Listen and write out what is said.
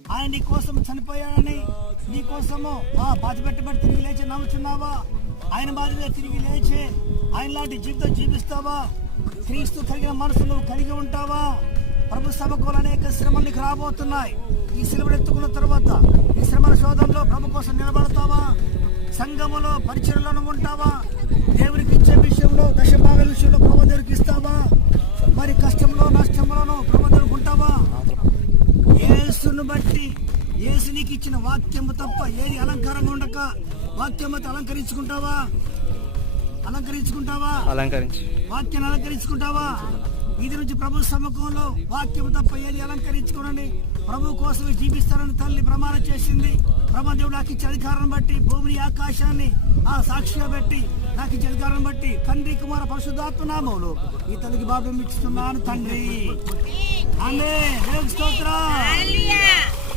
ఆయన నీ కోసం చనిపోయాడని నీ కోసము బాధ పెట్టబడి తిరిగి లేచి నమ్ముచున్నావా? ఆయన బాధగా తిరిగి లేచి ఆయన లాంటి జీవితం జీవిస్తావా? క్రీస్తు కలిగిన మనసును కలిగి ఉంటావా? ప్రభు సభకు అనేక శ్రమలు నీకు రాబోతున్నాయి. ఈ శ్రమలు ఎత్తుకున్న తర్వాత ఈ శ్రమల శోధనలో ప్రభు కోసం నిలబడతావా? సంఘములో పరిచయలను ఉంటావా? దేవునికి ఇచ్చే విషయంలో దశభాగాల విషయంలో ప్రభు దేవునికి ఇస్తావా? మరి కష్టంలో నష్టంలోనూ ప్రభు దేవునికి ఉంటావా? యేసును బట్టి యేసు నీకు ఇచ్చిన వాక్యము తప్ప ఏది అలంకారంగా ఉండక వాక్యముతో అలంకరించుకుంటావా? వాక్యాన్ని అలంకరించుకుంటావా? ఇది నుంచి ప్రభు సముఖంలో వాక్యము తప్ప ఏది అలంకరించుకోనని ప్రభు కోసమే జీవిస్తారని తల్లి ప్రమాణం చేసింది. బ్రహ్మదేవుడు నాకు ఇచ్చే అధికారం బట్టి భూమిని ఆకాశాన్ని సాక్షిగా పెట్టి నాకు ఇచ్చే అధికారం బట్టి తండ్రి కుమార పరిశుద్ధాత్మ నామములో ఈ తల్లికి బాబు ఇస్తున్నాను తండ్రి. ఆమేన్. స్తోత్రం.